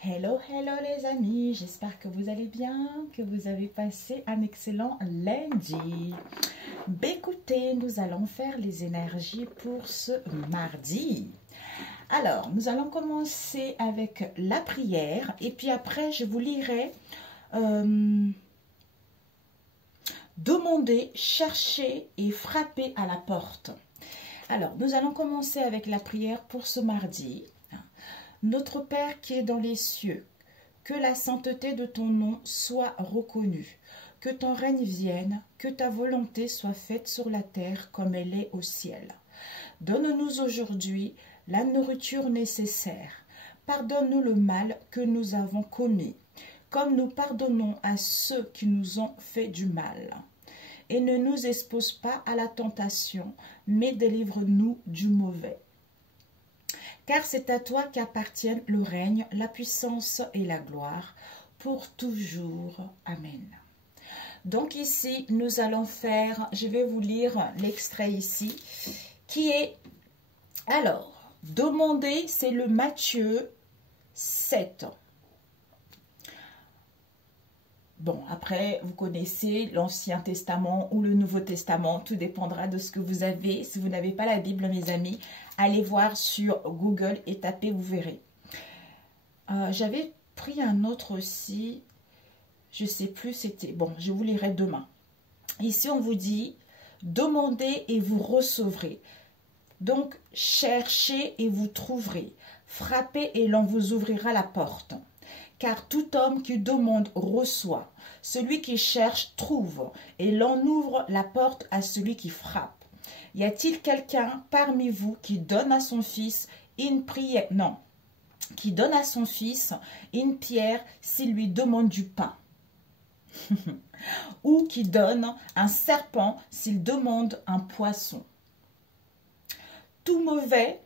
Hello, hello les amis, j'espère que vous allez bien, que vous avez passé un excellent lundi. Écoutez, nous allons faire les énergies pour ce mardi. Alors, nous allons commencer avec la prière et puis après, je vous lirai demander, chercher et frapper à la porte. Alors, nous allons commencer avec la prière pour ce mardi. Notre Père qui est dans les cieux, que la sainteté de ton nom soit reconnue, que ton règne vienne, que ta volonté soit faite sur la terre comme elle est au ciel. Donne-nous aujourd'hui la nourriture nécessaire. Pardonne-nous le mal que nous avons commis, comme nous pardonnons à ceux qui nous ont fait du mal. Et ne nous expose pas à la tentation, mais délivre-nous du mauvais. Car c'est à toi qu'appartiennent le règne, la puissance et la gloire, pour toujours. Amen. Donc ici, nous allons faire, je vais vous lire l'extrait ici, qui est, alors, demander, c'est le Matthieu 7. Bon, après, vous connaissez l'Ancien Testament ou le Nouveau Testament. Tout dépendra de ce que vous avez. Si vous n'avez pas la Bible, mes amis, allez voir sur Google et tapez, vous verrez. J'avais pris un autre aussi. Je ne sais plus, c'était... Bon, je vous lirai demain. Ici, on vous dit, demandez et vous recevrez. Donc, cherchez et vous trouverez. Frappez et l'on vous ouvrira la porte. Car tout homme qui demande reçoit, celui qui cherche trouve, et l'on ouvre la porte à celui qui frappe. Y a-t-il quelqu'un parmi vous qui donne à son fils une prière, non, qui donne à son fils une pierre s'il lui demande du pain, ou qui donne un serpent s'il demande un poisson? Tout mauvais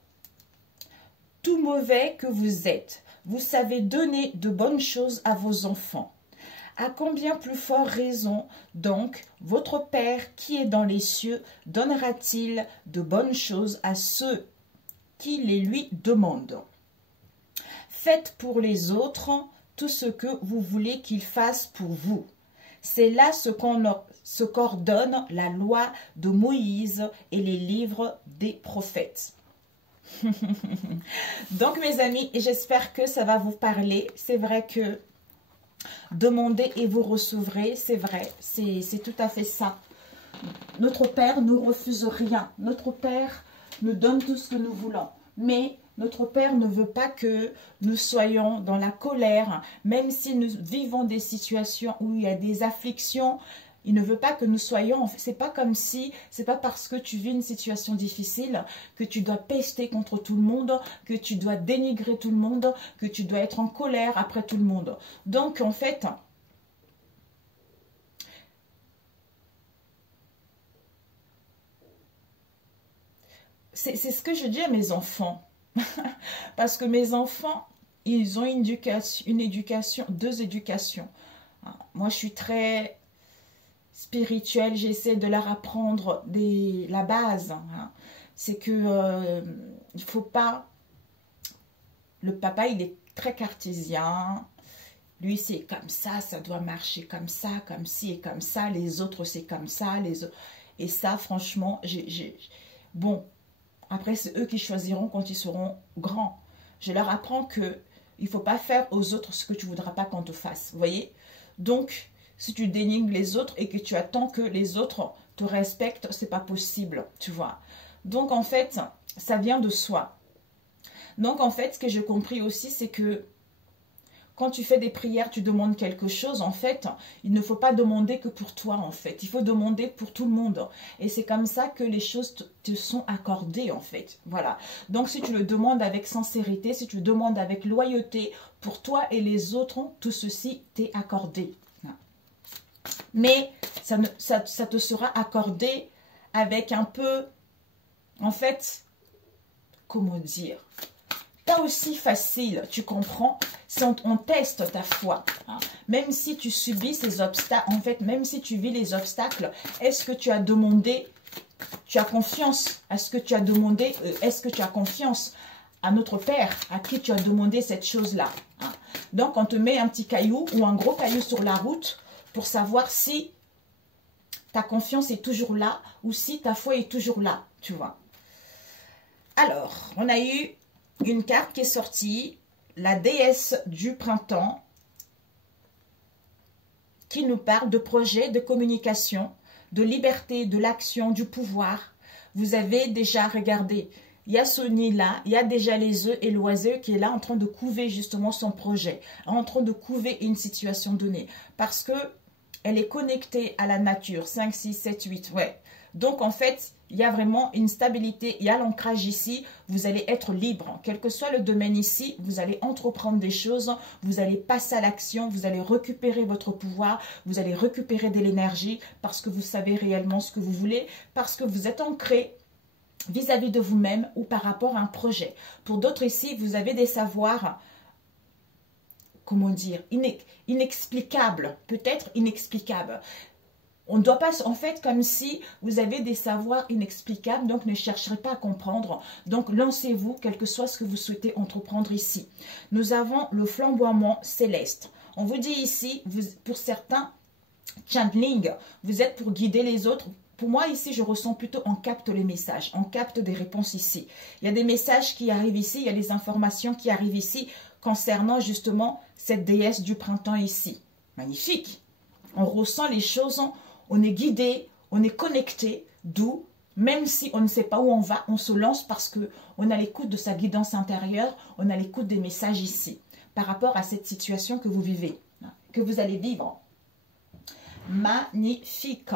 que vous êtes, vous savez donner de bonnes choses à vos enfants. À combien plus fort raison, donc, votre Père qui est dans les cieux donnera-t-il de bonnes choses à ceux qui les lui demandent? Faites pour les autres tout ce que vous voulez qu'ils fassent pour vous. C'est là ce qu'ordonne la loi de Moïse et les livres des prophètes. Donc mes amis, j'espère que ça va vous parler. C'est vrai que demandez et vous recevrez, c'est vrai, c'est tout à fait ça. Notre Père ne refuse rien. Notre Père nous donne tout ce que nous voulons. Mais notre Père ne veut pas que nous soyons dans la colère, même si nous vivons des situations où il y a des afflictions. Il ne veut pas que nous soyons, c'est pas comme si, c'est pas parce que tu vis une situation difficile que tu dois pester contre tout le monde, que tu dois dénigrer tout le monde, que tu dois être en colère après tout le monde. Donc en fait, c'est ce que je dis à mes enfants. Parce que mes enfants, ils ont une éducation, deux éducations. Moi je suis très spirituelle, j'essaie de leur apprendre la base. C'est que il faut pas... Le papa, il est très cartésien. Lui, c'est comme ça doit marcher comme ça, comme ci et comme ça. Les autres, c'est comme ça. Et ça, franchement, bon, après, c'est eux qui choisiront quand ils seront grands. Je leur apprends que il ne faut pas faire aux autres ce que tu ne voudras pas qu'on te fasse. Vous voyez? Donc, si tu dénigres les autres et que tu attends que les autres te respectent, c'est pas possible, tu vois. Donc, en fait, ça vient de soi. Donc, en fait, ce que j'ai compris aussi, c'est que quand tu fais des prières, tu demandes quelque chose, en fait, il ne faut pas demander que pour toi, en fait. Il faut demander pour tout le monde. Et c'est comme ça que les choses te sont accordées, en fait. Voilà. Donc, si tu le demandes avec sincérité, si tu le demandes avec loyauté, pour toi et les autres, tout ceci t'est accordé. Mais ça te sera accordé avec un peu, en fait, comment dire, pas aussi facile, tu comprends? Si on teste ta foi, hein. Même si tu subis ces obstacles, en fait, même si tu vis les obstacles, est-ce que tu as demandé, tu as confiance à ce que tu as demandé, est-ce que tu as confiance à notre Père, à qui tu as demandé cette chose-là, hein? Donc, on te met un petit caillou ou un gros caillou sur la route pour savoir si ta confiance est toujours là ou si ta foi est toujours là, tu vois. Alors, on a eu une carte qui est sortie, la déesse du printemps, qui nous parle de projet, de communication, de liberté, de l'action, du pouvoir. Vous avez déjà regardé, il y a ce nid-là, il y a déjà les œufs et l'oiseau qui est là en train de couver justement son projet, en train de couver une situation donnée. Parce que elle est connectée à la nature, 5, 6, 7, 8, ouais. Donc en fait, il y a vraiment une stabilité, il y a l'ancrage ici, vous allez être libre. Quel que soit le domaine ici, vous allez entreprendre des choses, vous allez passer à l'action, vous allez récupérer votre pouvoir, vous allez récupérer de l'énergie parce que vous savez réellement ce que vous voulez, parce que vous êtes ancré vis-à-vis de vous-même ou par rapport à un projet. Pour d'autres ici, vous avez des savoirs, comment dire, inexplicables, peut-être inexplicables. On ne doit pas, en fait, comme si vous avez des savoirs inexplicables, donc ne chercherez pas à comprendre. Donc, lancez-vous, quel que soit ce que vous souhaitez entreprendre ici. Nous avons le flamboiement céleste. On vous dit ici, pour certains, channeling, vous êtes pour guider les autres. Pour moi, ici, je ressens plutôt, on capte les messages, on capte des réponses ici. Il y a des messages qui arrivent ici, il y a des informations qui arrivent ici concernant justement cette déesse du printemps ici. Magnifique. On ressent les choses, on est guidé, on est connecté, d'où, même si on ne sait pas où on va, on se lance parce qu'on a l'écoute de sa guidance intérieure, on a l'écoute des messages ici, par rapport à cette situation que vous vivez, que vous allez vivre. Magnifique.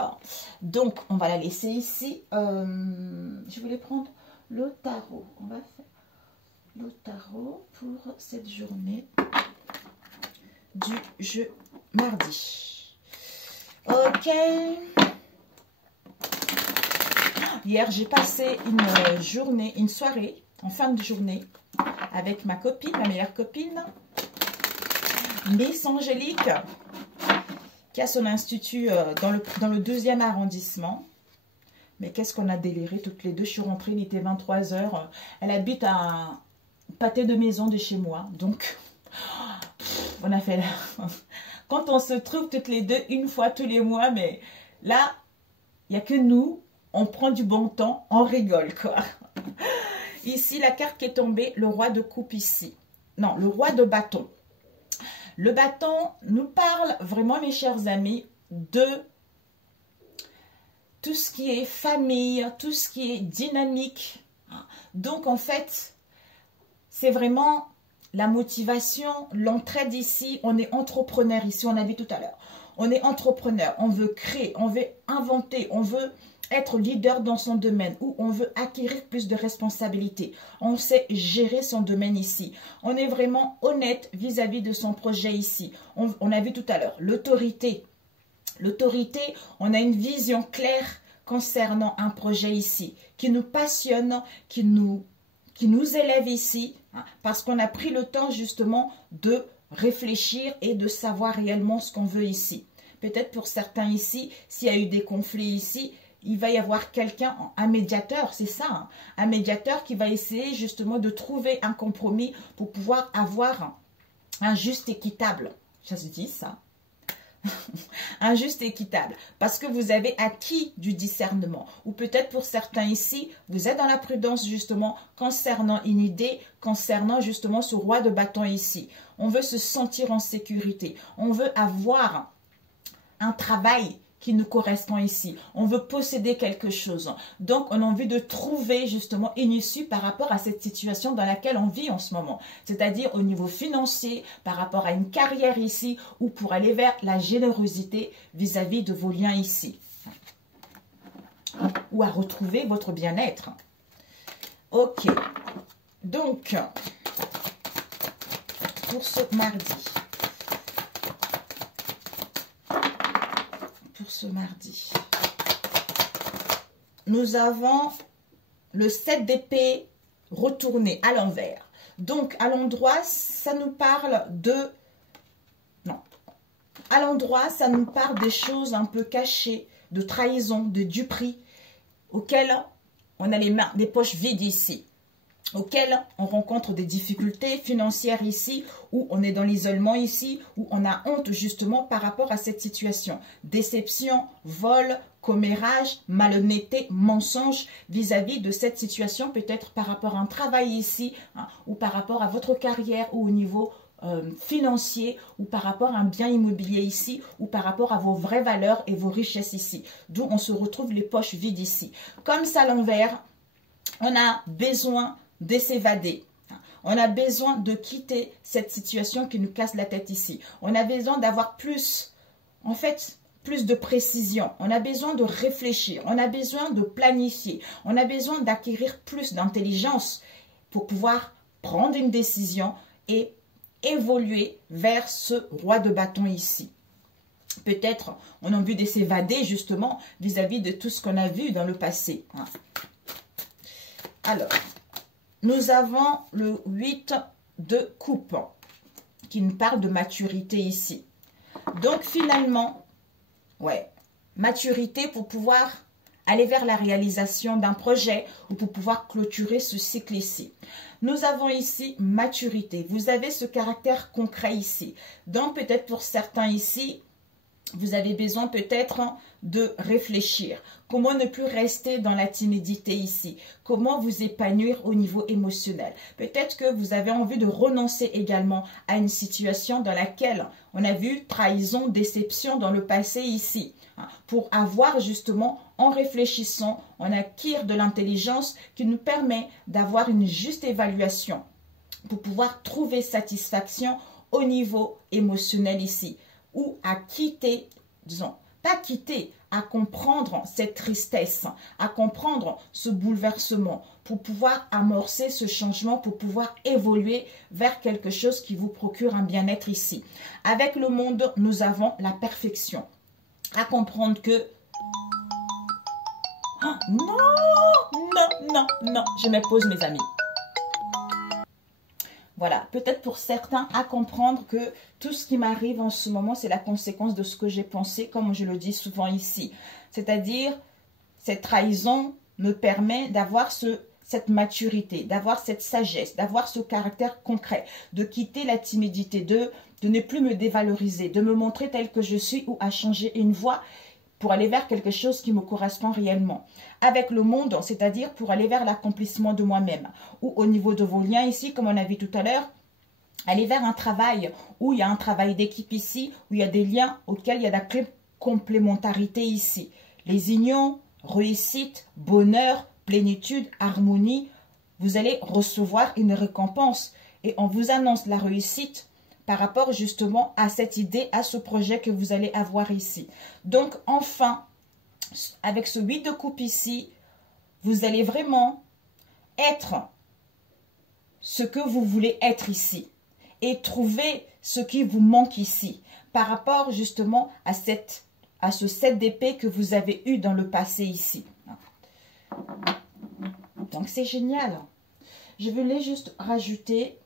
Donc, on va la laisser ici. Je voulais prendre le tarot. On va faire le tarot pour cette journée du mardi. Ok. Hier, j'ai passé une journée, une soirée, en fin de journée, avec ma copine, ma meilleure copine, Miss Angélique, qui a son institut dans le 2e arrondissement. Mais qu'est-ce qu'on a déliré toutes les deux. Je suis rentrée, il était 23 h. Elle habite à un pâté de maison de chez moi. Donc, on a fait... Quand on se trouve toutes les deux, une fois tous les mois, mais là, il n'y a que nous. On prend du bon temps, on rigole, quoi. Ici, la carte qui est tombée, le roi de coupe ici. Non, le roi de bâton. Le bâton nous parle vraiment, mes chers amis, de tout ce qui est famille, tout ce qui est dynamique. Donc, en fait, c'est vraiment la motivation, l'entraide ici. On est entrepreneur ici, on a vu tout à l'heure. On est entrepreneur, on veut créer, on veut inventer, on veut être leader dans son domaine ou on veut acquérir plus de responsabilités. On sait gérer son domaine ici. On est vraiment honnête vis-à-vis de son projet ici. On a vu tout à l'heure l'autorité. L'autorité, on a une vision claire concernant un projet ici qui nous passionne, qui nous élève ici parce qu'on a pris le temps justement de réfléchir et de savoir réellement ce qu'on veut ici. Peut-être pour certains ici, s'il y a eu des conflits ici, il va y avoir quelqu'un, un médiateur, c'est ça, hein, un médiateur qui va essayer justement de trouver un compromis pour pouvoir avoir un juste équitable. Ça se dit ça? Un juste équitable. Parce que vous avez acquis du discernement. Ou peut-être pour certains ici, vous êtes dans la prudence justement concernant une idée, concernant justement ce roi de bâton ici. On veut se sentir en sécurité. On veut avoir un travail qui nous correspond ici. On veut posséder quelque chose. Donc, on a envie de trouver justement une issue par rapport à cette situation dans laquelle on vit en ce moment. C'est-à-dire au niveau financier, par rapport à une carrière ici ou pour aller vers la générosité vis-à-vis de vos liens ici. Ou à retrouver votre bien-être. Ok. Donc, pour ce mardi. Ce mardi, nous avons le 7 d'épée retourné à l'envers. Donc, à l'endroit, ça nous parle de... Non. À l'endroit, ça nous parle des choses un peu cachées, de trahison, de duperie, auxquelles on a les mains, les poches vides ici. auquel on rencontre des difficultés financières ici, où on est dans l'isolement ici, où on a honte justement par rapport à cette situation. Déception, vol, commérage, malhonnêteté, mensonge vis-à-vis de cette situation, peut-être par rapport à un travail ici, hein, ou par rapport à votre carrière, ou au niveau financier, ou par rapport à un bien immobilier ici, ou par rapport à vos vraies valeurs et vos richesses ici. D'où on se retrouve les poches vides ici. Comme ça à l'envers, on a besoin de s'évader. On a besoin de quitter cette situation qui nous casse la tête ici. On a besoin d'avoir plus, en fait, plus de précision. On a besoin de réfléchir. On a besoin de planifier. On a besoin d'acquérir plus d'intelligence pour pouvoir prendre une décision et évoluer vers ce roi de bâton ici. Peut-être on a envie de s'évader justement vis-à-vis de tout ce qu'on a vu dans le passé. Alors, nous avons le 8 de coupe qui nous parle de maturité ici. Donc finalement, ouais, maturité pour pouvoir aller vers la réalisation d'un projet ou pour pouvoir clôturer ce cycle ici. Nous avons ici maturité. Vous avez ce caractère concret ici. Donc peut-être pour certains ici, vous avez besoin peut-être de réfléchir. Comment ne plus rester dans la timidité ici? Comment vous épanouir au niveau émotionnel? Peut-être que vous avez envie de renoncer également à une situation dans laquelle on a vu trahison, déception dans le passé ici. Pour avoir justement, en réfléchissant, on acquiert de l'intelligence qui nous permet d'avoir une juste évaluation pour pouvoir trouver satisfaction au niveau émotionnel ici. Ou à quitter, disons, pas quitter, à comprendre cette tristesse, à comprendre ce bouleversement, pour pouvoir amorcer ce changement, pour pouvoir évoluer vers quelque chose qui vous procure un bien-être ici. Avec le monde, nous avons la perfection. À comprendre que... Oh, non, non, non, non, je me pose mes amis. Voilà, peut-être pour certains à comprendre que tout ce qui m'arrive en ce moment, c'est la conséquence de ce que j'ai pensé, comme je le dis souvent ici. C'est-à-dire, cette trahison me permet d'avoir cette maturité, d'avoir cette sagesse, d'avoir ce caractère concret, de quitter la timidité, de ne plus me dévaloriser, de me montrer tel que je suis ou à changer une voie pour aller vers quelque chose qui me correspond réellement. Avec le monde, c'est-à-dire pour aller vers l'accomplissement de moi-même. Ou au niveau de vos liens ici, comme on a vu tout à l'heure, aller vers un travail où il y a un travail d'équipe ici, où il y a des liens auxquels il y a de la complémentarité ici. Les unions, réussite, bonheur, plénitude, harmonie, vous allez recevoir une récompense. Et on vous annonce la réussite par rapport justement à cette idée, à ce projet que vous allez avoir ici. Donc enfin, avec ce 8 de coupe ici, vous allez vraiment être ce que vous voulez être ici et trouver ce qui vous manque ici par rapport justement à ce 7 d'épée que vous avez eu dans le passé ici. Donc c'est génial. Je voulais juste rajouter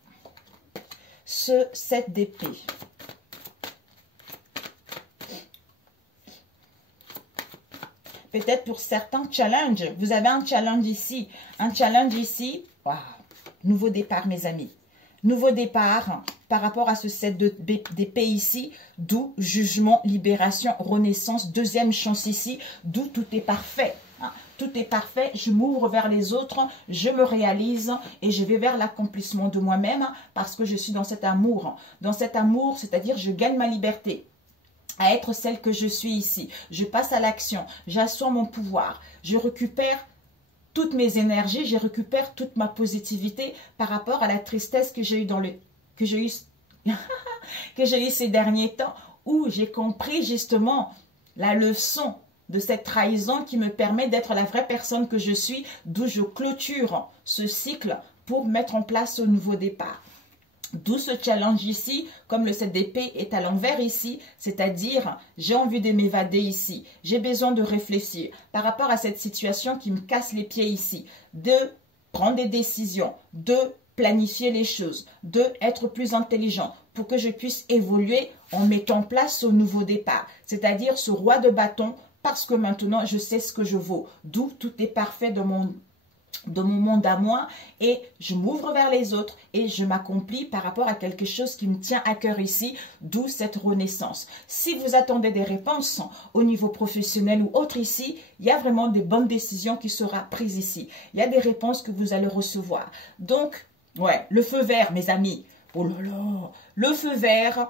ce 7 d'épée. Peut-être pour certains, challenge. Vous avez un challenge ici. Un challenge ici. Wow. Nouveau départ, mes amis. Nouveau départ par rapport à ce 7 d'épée ici. D'où jugement, libération, renaissance, deuxième chance ici. D'où tout est parfait. Tout est parfait, je m'ouvre vers les autres, je me réalise et je vais vers l'accomplissement de moi-même parce que je suis dans cet amour. Dans cet amour, c'est-à-dire je gagne ma liberté à être celle que je suis ici. Je passe à l'action, j'assois mon pouvoir, je récupère toutes mes énergies, je récupère toute ma positivité par rapport à la tristesse que j'ai eu que j'ai eu ces derniers temps où j'ai compris justement la leçon de cette trahison qui me permet d'être la vraie personne que je suis, d'où je clôture ce cycle pour mettre en place ce nouveau départ. D'où ce challenge ici, comme le 7 d'épée est à l'envers ici, c'est-à-dire j'ai envie de m'évader ici, j'ai besoin de réfléchir par rapport à cette situation qui me casse les pieds ici, de prendre des décisions, de planifier les choses, de être plus intelligent pour que je puisse évoluer en mettant en place ce nouveau départ, c'est-à-dire ce roi de bâton. Parce que maintenant, je sais ce que je vaux. D'où tout est parfait dans de mon monde à moi et je m'ouvre vers les autres et je m'accomplis par rapport à quelque chose qui me tient à cœur ici, d'où cette renaissance. Si vous attendez des réponses au niveau professionnel ou autre ici, il y a vraiment des bonnes décisions qui seront prises ici. Il y a des réponses que vous allez recevoir. Donc, ouais, le feu vert, mes amis. Oh là là, le feu vert.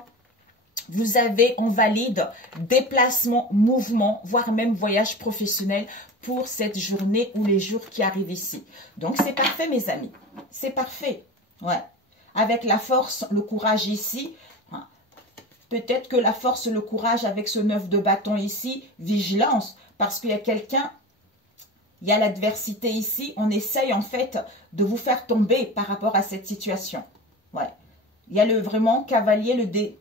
Vous avez en valide déplacement, mouvement, voire même voyage professionnel pour cette journée ou les jours qui arrivent ici. Donc, c'est parfait, mes amis. C'est parfait. Ouais. Avec la force, le courage ici. Hein. Peut-être que la force, le courage avec ce 9 de bâton ici, vigilance. Parce qu'il y a quelqu'un, il y a l'adversité ici. On essaye en fait de vous faire tomber par rapport à cette situation. Ouais. Il y a le vraiment cavalier,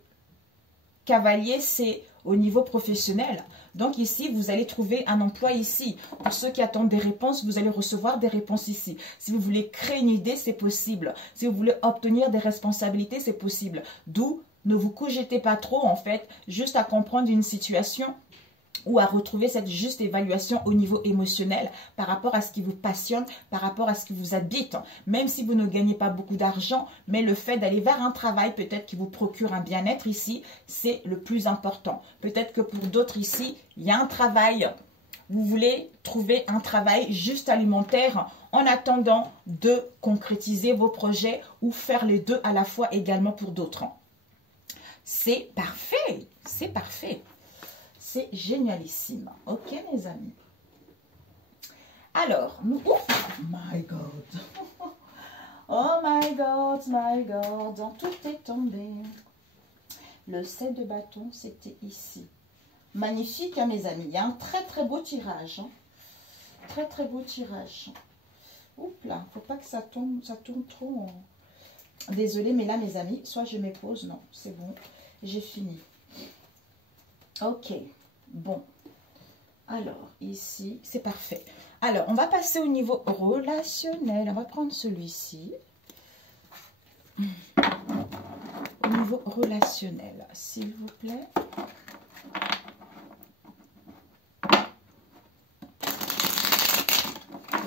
Cavalier, c'est au niveau professionnel. Donc ici, vous allez trouver un emploi ici. Pour ceux qui attendent des réponses, vous allez recevoir des réponses ici. Si vous voulez créer une idée, c'est possible. Si vous voulez obtenir des responsabilités, c'est possible. D'où, ne vous cogitez pas trop, en fait, juste à comprendre une situation ou à retrouver cette juste évaluation au niveau émotionnel par rapport à ce qui vous passionne, par rapport à ce qui vous habite. Même si vous ne gagnez pas beaucoup d'argent, mais le fait d'aller vers un travail peut-être qui vous procure un bien-être ici, c'est le plus important. Peut-être que pour d'autres ici, il y a un travail, vous voulez trouver un travail juste alimentaire en attendant de concrétiser vos projets ou faire les deux à la fois également pour d'autres. C'est parfait, c'est parfait. C'est génialissime. Ok, mes amis. Alors, nous... Oh my God. Oh my God, my God. Tout est tombé. Le 7 de bâton, c'était ici. Magnifique, hein, mes amis. Il y a un très, très beau tirage. Hein. Très, très beau tirage. Oups là, faut pas que ça tombe, ça tourne trop. Désolée, mais là, mes amis, soit je mets pause. Non, c'est bon. J'ai fini. Ok. Bon, alors ici, c'est parfait. Alors, on va passer au niveau relationnel. On va prendre celui-ci. Au niveau relationnel, s'il vous plaît.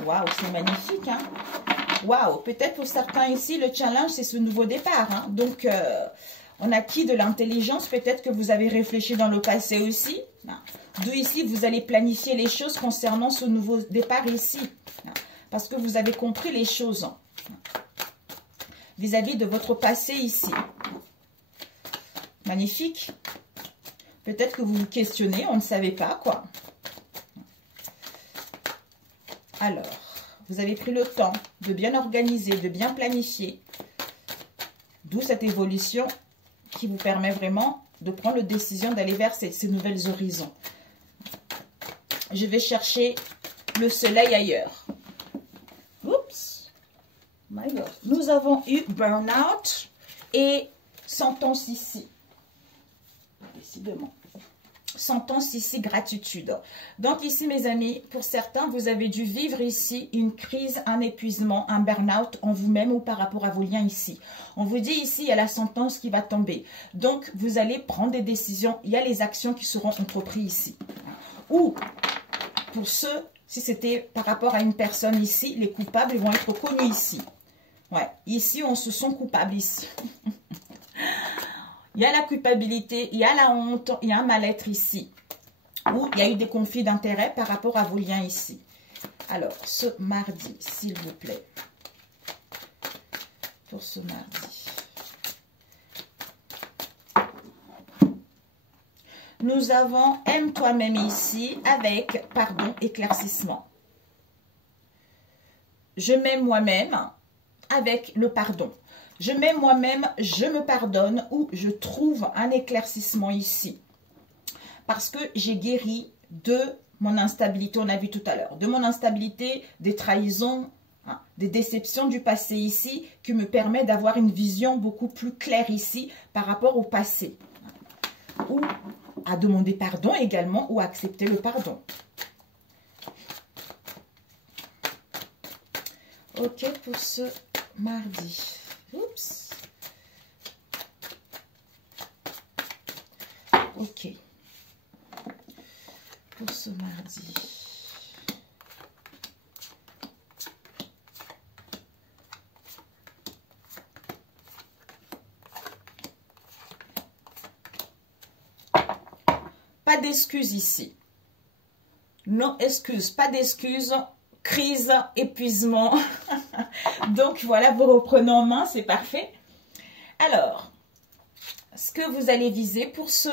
Waouh, c'est magnifique, hein? Waouh, peut-être pour certains ici, le challenge, c'est ce nouveau départ. Hein? Donc, on acquis de l'intelligence. Peut-être que vous avez réfléchi dans le passé aussi. D'où ici, vous allez planifier les choses concernant ce nouveau départ ici. Parce que vous avez compris les choses vis-à-vis de votre passé ici. Magnifique. Peut-être que vous vous questionnez, on ne savait pas quoi. Alors, vous avez pris le temps de bien organiser, de bien planifier. D'où cette évolution qui vous permet vraiment de prendre la décision d'aller vers ces nouvelles horizons. Je vais chercher le soleil ailleurs. Oups. My God. Nous avons eu burn-out et sentence ici. Décidément. Sentence ici, gratitude. Donc ici, mes amis, pour certains, vous avez dû vivre ici une crise, un épuisement, un burn-out en vous-même ou par rapport à vos liens ici. On vous dit ici, il y a la sentence qui va tomber. Donc, vous allez prendre des décisions. Il y a les actions qui seront entreprises ici. Ou, pour ceux, si c'était par rapport à une personne ici, les coupables vont être connus ici. Ouais, ici, on se sent coupable ici. Il y a la culpabilité, il y a la honte, il y a un mal-être ici. Ou il y a eu des conflits d'intérêts par rapport à vos liens ici. Alors, ce mardi, s'il vous plaît. Pour ce mardi. Nous avons « Aime toi-même » ici avec « Pardon, éclaircissement ». Je m'aime moi-même avec le pardon. Je m'aime moi-même, je me pardonne ou je trouve un éclaircissement ici. Parce que j'ai guéri de mon instabilité, on a vu tout à l'heure. De mon instabilité, des trahisons, hein, des déceptions du passé ici qui me permet d'avoir une vision beaucoup plus claire ici par rapport au passé. Ou à demander pardon également ou accepter le pardon. Ok pour ce mardi. Oups. Ok. Pour ce mardi. pas d'excuses ici. Non excuse, pas d'excuses. Crise, épuisement. Donc voilà, vous reprenez en main, c'est parfait. Alors, ce que vous allez viser pour ce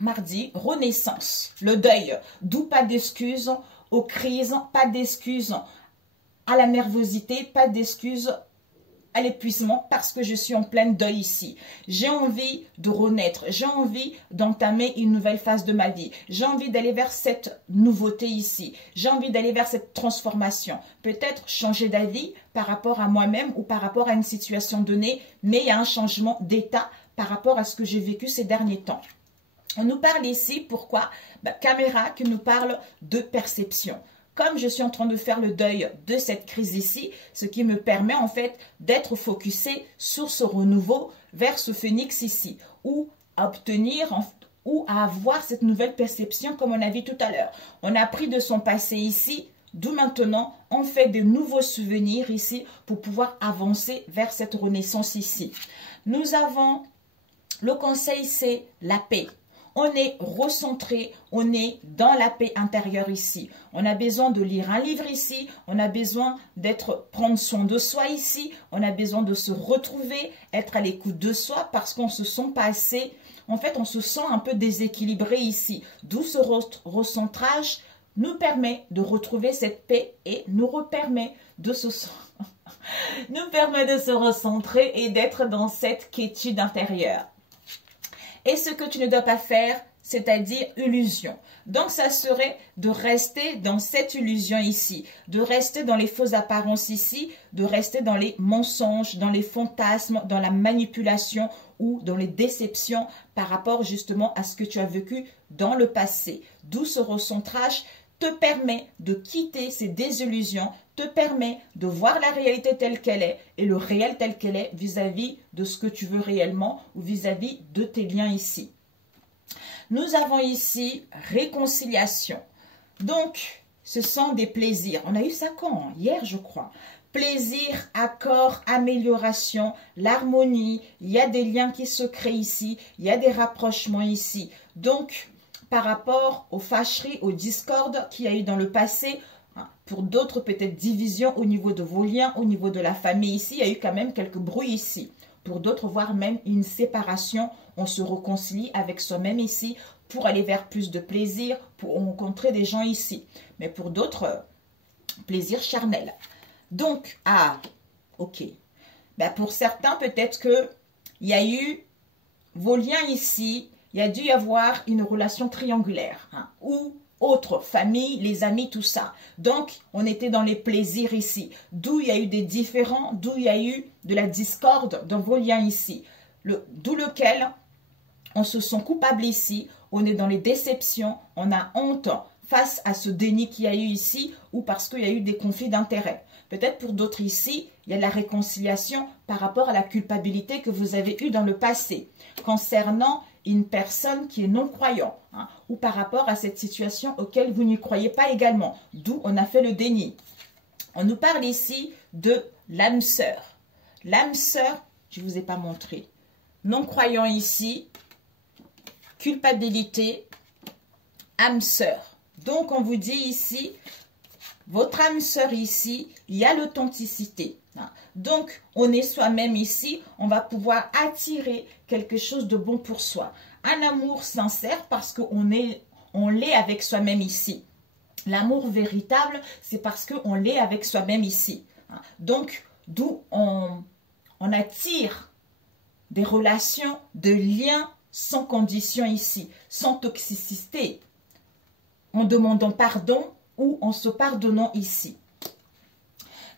mardi, renaissance, le deuil, d'où pas d'excuses aux crises, pas d'excuses à la nervosité, pas d'excuses à l'épuisement parce que je suis en plein deuil ici. J'ai envie de renaître, j'ai envie d'entamer une nouvelle phase de ma vie. J'ai envie d'aller vers cette nouveauté ici. J'ai envie d'aller vers cette transformation. Peut-être changer d'avis par rapport à moi-même ou par rapport à une situation donnée, mais il y a un changement d'état par rapport à ce que j'ai vécu ces derniers temps. On nous parle ici, pourquoi? Caméra qui nous parle de perception. Comme je suis en train de faire le deuil de cette crise ici, ce qui me permet en fait d'être focusé sur ce renouveau vers ce phénix ici, ou à obtenir ou à avoir cette nouvelle perception comme on a vu tout à l'heure. On a appris de son passé ici, d'où maintenant on fait de nouveaux souvenirs ici pour pouvoir avancer vers cette renaissance ici. Nous avons, le conseil c'est la paix. On est recentré, on est dans la paix intérieure ici. On a besoin de lire un livre ici, on a besoin prendre soin de soi ici, on a besoin de se retrouver, être à l'écoute de soi parce qu'on se sent pas assez, en fait on se sent un peu déséquilibré ici. D'où ce recentrage nous permet de retrouver cette paix et nous permet de se recentrer et d'être dans cette quiétude intérieure. Et ce que tu ne dois pas faire, c'est-à-dire illusion. Donc, ça serait de rester dans cette illusion ici, de rester dans les fausses apparences ici, de rester dans les mensonges, dans les fantasmes, dans la manipulation ou dans les déceptions par rapport justement à ce que tu as vécu dans le passé. D'où ce recentrage te permet de quitter ces désillusions, te permet de voir la réalité telle qu'elle est et le réel tel qu'elle est vis-à-vis de ce que tu veux réellement ou vis-à-vis de tes liens ici. Nous avons ici réconciliation. Donc, ce sont des plaisirs. On a eu ça quand? Hier, je crois. Plaisir, accord, amélioration, l'harmonie. Il y a des liens qui se créent ici. Il y a des rapprochements ici. Donc, par rapport aux fâcheries, aux discordes qu'il y a eu dans le passé, pour d'autres peut-être division au niveau de vos liens, au niveau de la famille ici, il y a eu quand même quelques bruits ici. Pour d'autres, voire même une séparation, on se réconcilie avec soi-même ici pour aller vers plus de plaisir, pour rencontrer des gens ici. Mais pour d'autres, plaisir charnel. Donc, ok. Pour certains, peut-être qu'il y a eu vos liens ici, il y a dû y avoir une relation triangulaire, ou autre, famille, les amis, tout ça. Donc, on était dans les plaisirs ici. D'où il y a eu des différends, d'où il y a eu de la discorde dans vos liens ici. D'où lequel on se sent coupable ici, on est dans les déceptions, on a honte face à ce déni qu'il y a eu ici ou parce qu'il y a eu des conflits d'intérêts. Peut-être pour d'autres ici, il y a la réconciliation par rapport à la culpabilité que vous avez eue dans le passé concernant une personne qui est non-croyant ou par rapport à cette situation auquel vous n'y croyez pas également, d'où on a fait le déni. On nous parle ici de l'âme sœur. L'âme sœur, je ne vous ai pas montré. Non-croyant ici, culpabilité, âme sœur. Donc on vous dit ici, votre âme sœur ici, il y a l'authenticité. Donc, on est soi-même ici, on va pouvoir attirer quelque chose de bon pour soi. Un amour sincère parce qu'on l'est avec soi-même ici. L'amour véritable, c'est parce qu'on l'est avec soi-même ici. Donc, d'où on attire des relations, de liens sans condition ici, sans toxicité, en demandant pardon ou en se pardonnant ici.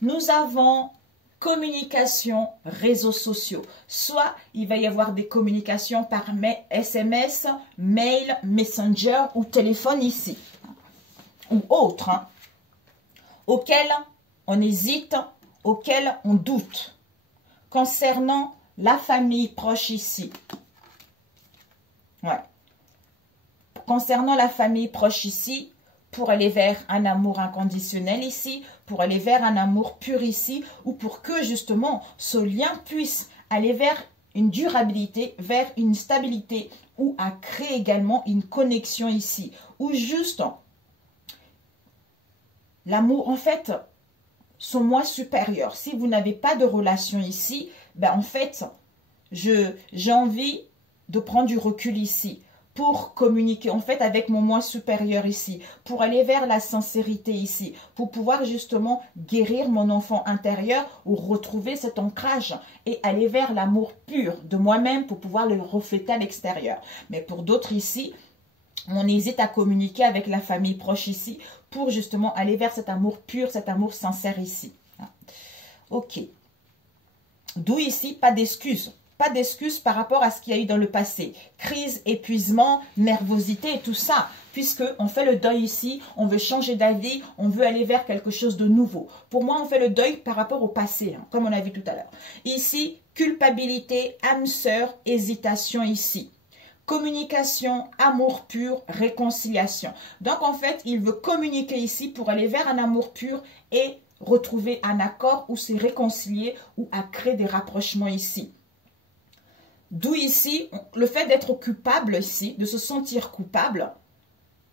Nous avons communication, réseaux sociaux. Soit il va y avoir des communications par SMS, mail, messenger ou téléphone ici. Ou autre, auquel on hésite, auquel on doute. Concernant la famille proche ici. Ouais. Concernant la famille proche ici, pour aller vers un amour inconditionnel ici, pour aller vers un amour pur ici, ou pour que justement ce lien puisse aller vers une durabilité, vers une stabilité ou à créer également une connexion ici. Ou juste l'amour, en fait, son moi supérieur. Si vous n'avez pas de relation ici, ben en fait, j'ai envie de prendre du recul ici pour communiquer en fait avec mon moi supérieur ici, pour aller vers la sincérité ici, pour pouvoir justement guérir mon enfant intérieur ou retrouver cet ancrage et aller vers l'amour pur de moi-même pour pouvoir le refléter à l'extérieur. Mais pour d'autres ici, on hésite à communiquer avec la famille proche ici pour justement aller vers cet amour pur, cet amour sincère ici. Ok. D'où ici, pas d'excuses. Pas d'excuses par rapport à ce qu'il y a eu dans le passé. Crise, épuisement, nervosité et tout ça. Puisque on fait le deuil ici, on veut changer d'avis, on veut aller vers quelque chose de nouveau. Pour moi, on fait le deuil par rapport au passé, hein, comme on a vu tout à l'heure. Ici, culpabilité, âme sœur, hésitation ici. Communication, amour pur, réconciliation. Donc, en fait, il veut communiquer ici pour aller vers un amour pur et retrouver un accord ou se réconcilier ou à créer des rapprochements ici. D'où ici, le fait d'être coupable ici, de se sentir coupable,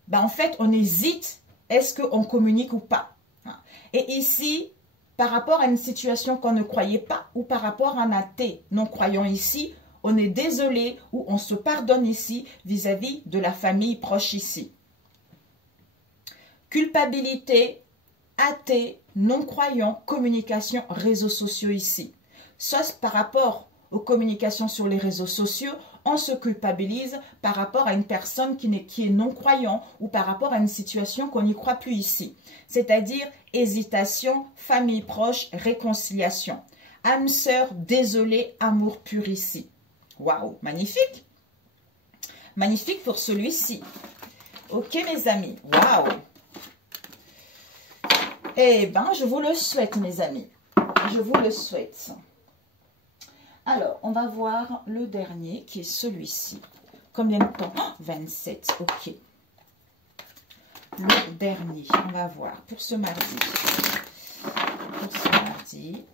ben en fait, on hésite, est-ce qu'on communique ou pas? Et ici, par rapport à une situation qu'on ne croyait pas ou par rapport à un athée non-croyant ici, on est désolé ou on se pardonne ici vis-à-vis de la famille proche ici. Culpabilité, athée, non-croyant, communication, réseaux sociaux ici. Soit par rapport aux communications sur les réseaux sociaux, on se culpabilise par rapport à une personne qui est non-croyant ou par rapport à une situation qu'on n'y croit plus ici. C'est-à-dire hésitation, famille proche, réconciliation. Âme sœur, désolé, amour pur ici. Waouh, magnifique. Magnifique pour celui-ci. Ok mes amis, waouh. Eh bien, je vous le souhaite mes amis. Je vous le souhaite. Alors, on va voir le dernier qui est celui-ci. Combien de temps? 27, ok. Le dernier, on va voir pour ce mardi. Pour ce mardi.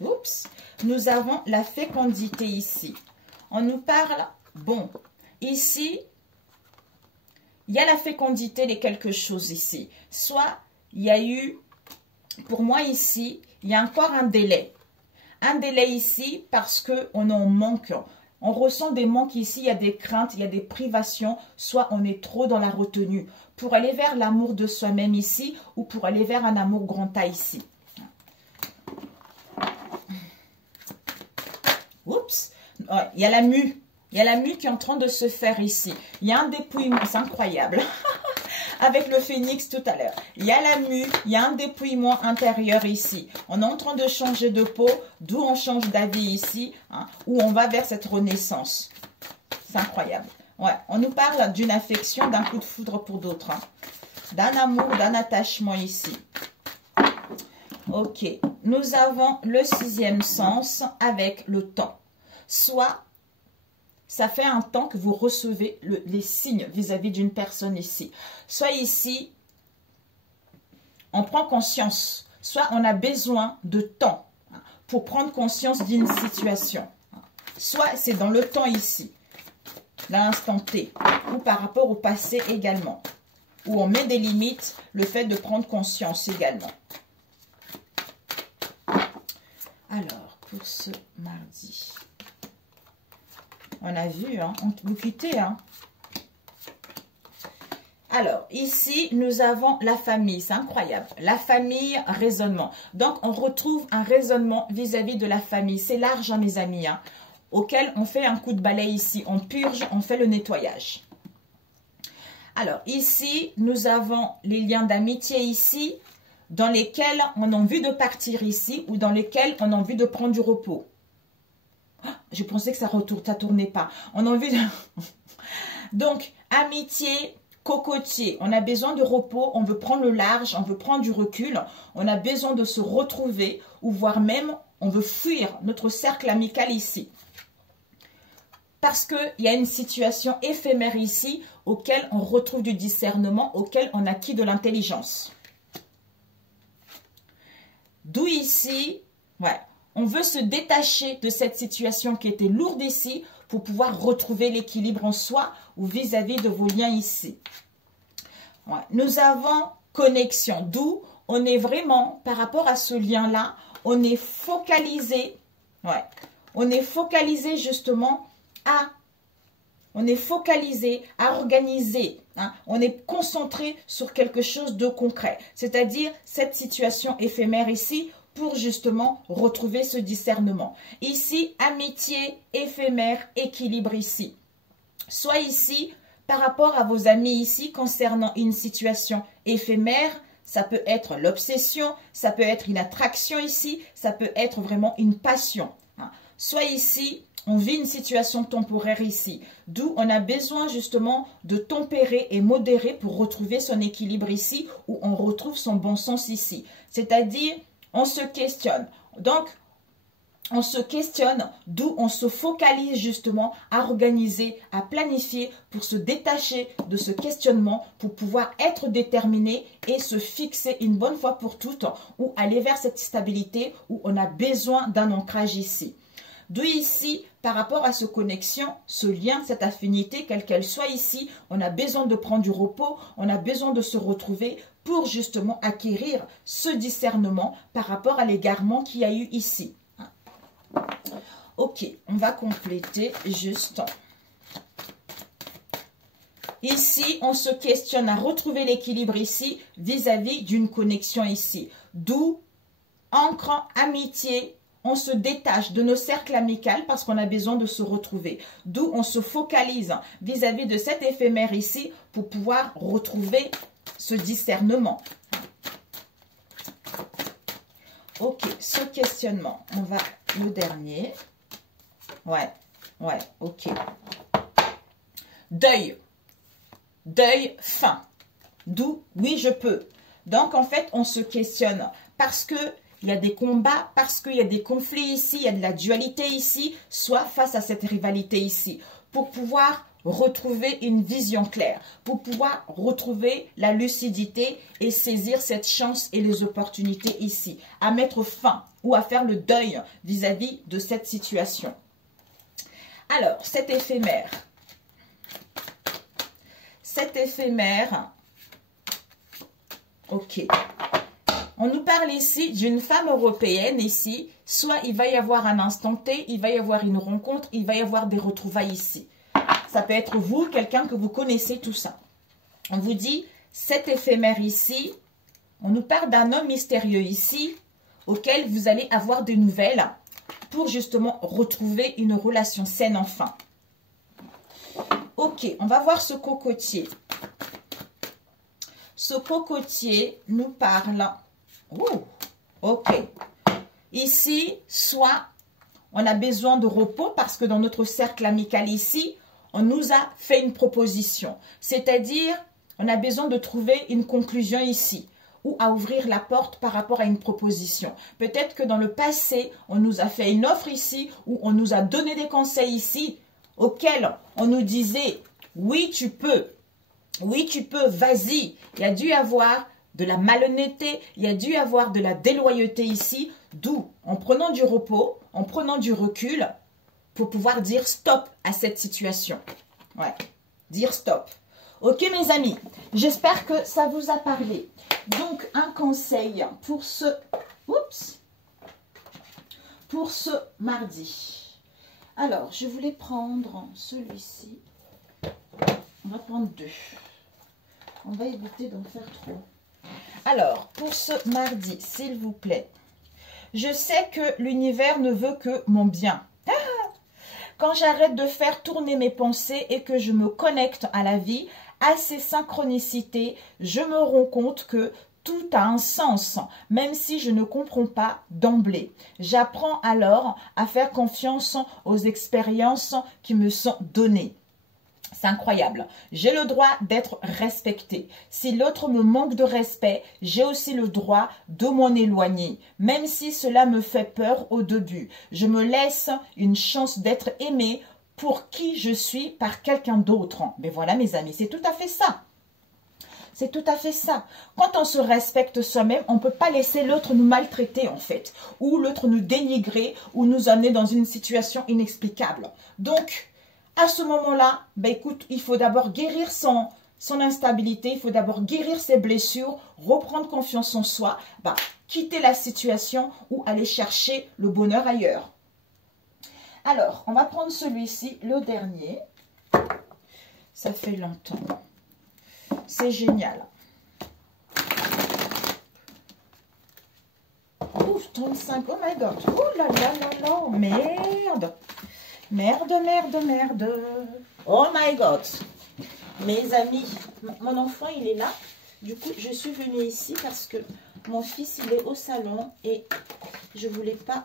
Oups. Nous avons la fécondité ici. On nous parle, bon, ici, il y a la fécondité de quelque chose ici. Soit, il y a eu, pour moi ici, il y a encore un délai. Un délai ici parce qu'on en manque. On ressent des manques ici, il y a des craintes, il y a des privations, soit on est trop dans la retenue. Pour aller vers l'amour de soi-même ici ou pour aller vers un amour grand A ici. Oups, ouais, il y a la mue. Il y a la mue qui est en train de se faire ici. Il y a un dépouillement, c'est incroyable. Avec le phénix tout à l'heure. Il y a la mue, il y a un dépouillement intérieur ici. On est en train de changer de peau, d'où on change d'avis ici, hein, où on va vers cette renaissance. C'est incroyable. Ouais, on nous parle d'une affection, d'un coup de foudre pour d'autres. Hein, d'un amour, d'un attachement ici. Ok, nous avons le 6e sens avec le temps. Soit, ça fait un temps que vous recevez les signes vis-à-vis d'une personne ici. Soit ici, on prend conscience. Soit on a besoin de temps pour prendre conscience d'une situation. Soit c'est dans le temps ici, l'instant T, ou par rapport au passé également. Où on met des limites, le fait de prendre conscience également. Alors, pour ce mardi, on a vu, hein, vous quittez, hein. Alors, ici, nous avons la famille, c'est incroyable. La famille, raisonnement. Donc, on retrouve un raisonnement vis-à-vis de la famille. C'est large, hein, mes amis, hein, auquel on fait un coup de balai ici. On purge, on fait le nettoyage. Alors, ici, nous avons les liens d'amitié ici, dans lesquels on a envie de partir ici ou dans lesquels on a envie de prendre du repos. Oh, je pensais que ça ne tournait pas. On a envie de... Donc, amitié, cocotier. On a besoin de repos, on veut prendre le large, on veut prendre du recul. On a besoin de se retrouver ou voire même, on veut fuir notre cercle amical ici. Parce qu'il y a une situation éphémère ici auquel on retrouve du discernement, auquel on acquit de l'intelligence. D'où ici, ouais, On veut se détacher de cette situation qui était lourde ici pour pouvoir retrouver l'équilibre en soi ou vis-à-vis de vos liens ici. Ouais. Nous avons connexion, d'où on est vraiment, par rapport à ce lien-là, on est focalisé, ouais, on est focalisé justement à, organiser, hein, on est concentré sur quelque chose de concret, c'est-à-dire cette situation éphémère ici, pour justement retrouver ce discernement. Ici, amitié, éphémère, équilibre ici. Soit ici, par rapport à vos amis ici, concernant une situation éphémère, ça peut être l'obsession, ça peut être une attraction ici, ça peut être vraiment une passion. Soit ici, on vit une situation temporaire ici, d'où on a besoin justement de tempérer et modérer pour retrouver son équilibre ici, où on retrouve son bon sens ici. C'est-à-dire, on se questionne. Donc, on se questionne, d'où on se focalise justement à organiser, à planifier pour se détacher de ce questionnement, pour pouvoir être déterminé et se fixer une bonne fois pour toutes ou aller vers cette stabilité où on a besoin d'un ancrage ici. D'où ici, par rapport à ce connexion, ce lien, cette affinité, quelle qu'elle soit ici, on a besoin de prendre du repos, on a besoin de se retrouver pour justement acquérir ce discernement par rapport à l'égarement qu'il y a eu ici. Ok, on va compléter juste. Ici, on se questionne à retrouver l'équilibre ici vis-à-vis d'une connexion ici. D'où, ancre, amitié, on se détache de nos cercles amicaux parce qu'on a besoin de se retrouver. D'où on se focalise vis-à-vis de cet éphémère ici pour pouvoir retrouver ce discernement. Ok, ce questionnement, on va le dernier. Ouais, ok. Deuil. Deuil, fin. D'où, oui, je peux. Donc, en fait, on se questionne parce que il y a des combats, parce qu'il y a des conflits ici, il y a de la dualité ici, soit face à cette rivalité ici, pour pouvoir retrouver une vision claire, pour pouvoir retrouver la lucidité et saisir cette chance et les opportunités ici, à mettre fin ou à faire le deuil vis-à-vis de cette situation. Alors, cet éphémère, ok. On nous parle ici d'une femme européenne ici, soit il va y avoir un instant T, il va y avoir une rencontre, il va y avoir des retrouvailles ici. Ça peut être vous, quelqu'un que vous connaissez, tout ça. On vous dit, cet éphémère ici, on nous parle d'un homme mystérieux ici, auquel vous allez avoir des nouvelles pour justement retrouver une relation saine enfin. Ok, on va voir ce cocotier. Ce cocotier nous parle... ok. Ici, soit on a besoin de repos parce que dans notre cercle amical ici, on nous a fait une proposition. C'est-à-dire, on a besoin de trouver une conclusion ici ou à ouvrir la porte par rapport à une proposition. Peut-être que dans le passé, on nous a fait une offre ici ou on nous a donné des conseils ici auxquels on nous disait « oui, tu peux, vas-y ». Il y a dû y avoir de la malhonnêteté, il y a dû y avoir de la déloyauté ici, d'où en prenant du repos, en prenant du recul, pour pouvoir dire stop à cette situation. Ouais, dire stop. Ok mes amis, j'espère que ça vous a parlé. Donc un conseil pour ce mardi. Alors, je voulais prendre celui-ci. On va prendre deux. On va éviter d'en faire trop. Alors, pour ce mardi, s'il vous plaît, je sais que l'univers ne veut que mon bien. Quand j'arrête de faire tourner mes pensées et que je me connecte à la vie, à ces synchronicités, je me rends compte que tout a un sens, même si je ne comprends pas d'emblée. J'apprends alors à faire confiance aux expériences qui me sont données. C'est incroyable. J'ai le droit d'être respectée. Si l'autre me manque de respect, j'ai aussi le droit de m'en éloigner. Même si cela me fait peur au début, je me laisse une chance d'être aimée pour qui je suis par quelqu'un d'autre. Mais voilà mes amis, c'est tout à fait ça. C'est tout à fait ça. Quand on se respecte soi-même, on ne peut pas laisser l'autre nous maltraiter en fait, ou l'autre nous dénigrer, ou nous amener dans une situation inexplicable. Donc, à ce moment-là, ben écoute, il faut d'abord guérir son instabilité, il faut d'abord guérir ses blessures, reprendre confiance en soi, ben, quitter la situation ou aller chercher le bonheur ailleurs. Alors, on va prendre celui-ci, le dernier. Ça fait longtemps. C'est génial. Ouf, 35. Oh my God. Oh là là là là. Merde. Merde, merde, merde. Oh my God. Mes amis, mon enfant, il est là. Du coup, je suis venue ici parce que mon fils, il est au salon et je voulais pas...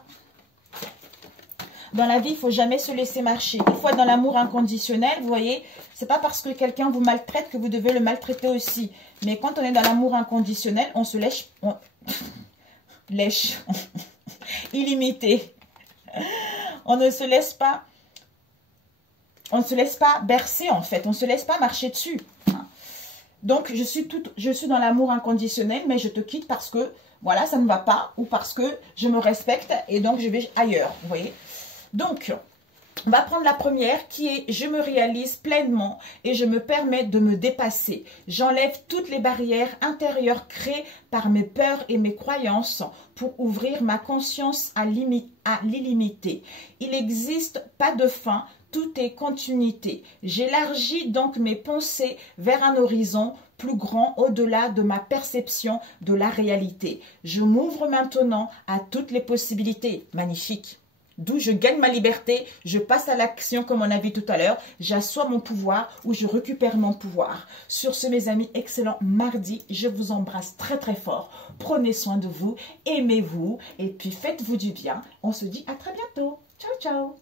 Dans la vie, il ne faut jamais se laisser marcher. Il faut être dans l'amour inconditionnel, vous voyez. C'est pas parce que quelqu'un vous maltraite que vous devez le maltraiter aussi. Mais quand on est dans l'amour inconditionnel, on se lèche... lèche. Illimité. On ne se laisse pas... On ne se laisse pas bercer, en fait. On ne se laisse pas marcher dessus. Donc, je suis dans l'amour inconditionnel, mais je te quitte parce que, voilà, ça ne va pas. Ou parce que je me respecte et donc je vais ailleurs, vous voyez. Donc, on va prendre la première qui est « Je me réalise pleinement et je me permets de me dépasser. J'enlève toutes les barrières intérieures créées par mes peurs et mes croyances pour ouvrir ma conscience à l'illimité. Il n'existe pas de fin, tout est continuité. J'élargis donc mes pensées vers un horizon plus grand au-delà de ma perception de la réalité. Je m'ouvre maintenant à toutes les possibilités. » Magnifique. D'où je gagne ma liberté, je passe à l'action comme on a vu tout à l'heure, j'assois mon pouvoir ou je récupère mon pouvoir. Sur ce, mes amis, excellent mardi, je vous embrasse très très fort. Prenez soin de vous, aimez-vous et puis faites-vous du bien. On se dit à très bientôt. Ciao, ciao.